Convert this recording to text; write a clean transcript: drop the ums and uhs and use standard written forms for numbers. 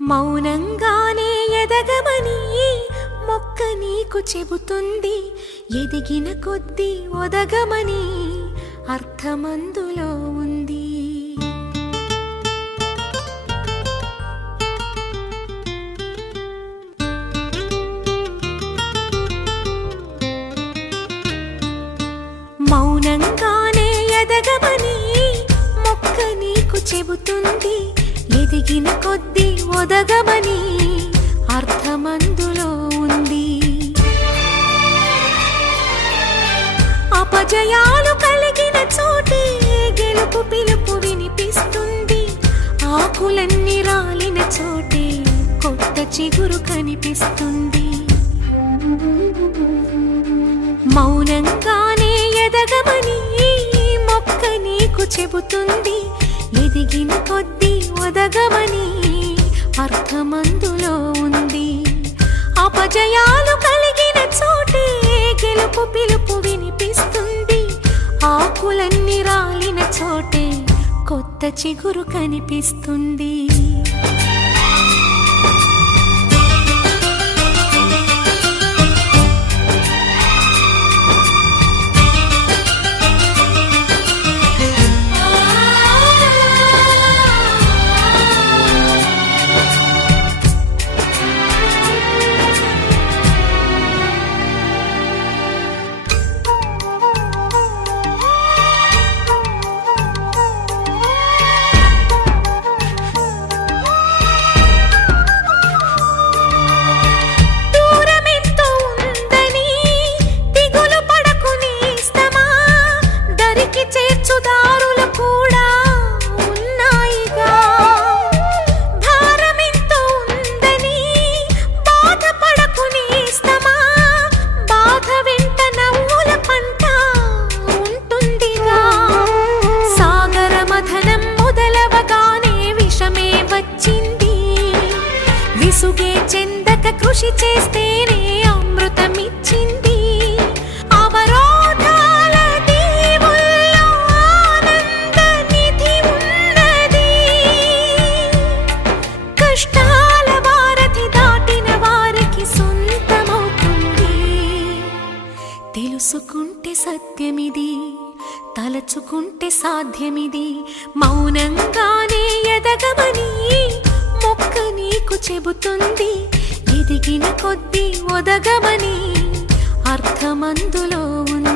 మౌనంగానే ఎదగమని మొక్క నీకు చెబుతుంది. ఎదిగిన కొద్దీ ఒదగమని అర్థమందులో ఉంది. మౌనంగానే ఎదగమని మొక్క నీకు చెబుతుంది. ఎదిగిన కొద్దీ ఒదగమని అర్థమందులో ఉంది. అపజయాలు కలిగిన చోటే గెలుపు పిలుపు వినిపిస్తుంది. ఆకులన్నీ రాలిన చోటే కొత్త చిగురు కనిపిస్తుంది. మౌనంగానే ఎదగమని మొక్క నీకు చెబుతుంది. ఎదిగిన కొద్దీ ఒదగమని అర్థమందులో ఉంది. అపజయాలు కలిగిన చోటే గెలుపు పిలుపు వినిపిస్తుంది. ఆకులన్నీ రాలిన చోటే కొత్త చిగురు కనిపిస్తుంది. విసుగే చెందక కృషి చేస్తేనే అమృతమిచ్చింది. అవరోధాల దీవుల్లో ఆనంద నిధి ఉన్నది. కష్టాల వారధి దాటిన వారికి సొంతమవుతుంది. తెలుసుకుంటే సత్యమిది, తలచుకుంటే సాధ్యమిది. మౌనంగానే ఎదగమని మొక్క నీకు చెబుతుంది. ఎదిగిన కొద్దీ ఒదగమని అర్థమందులో ఉంది.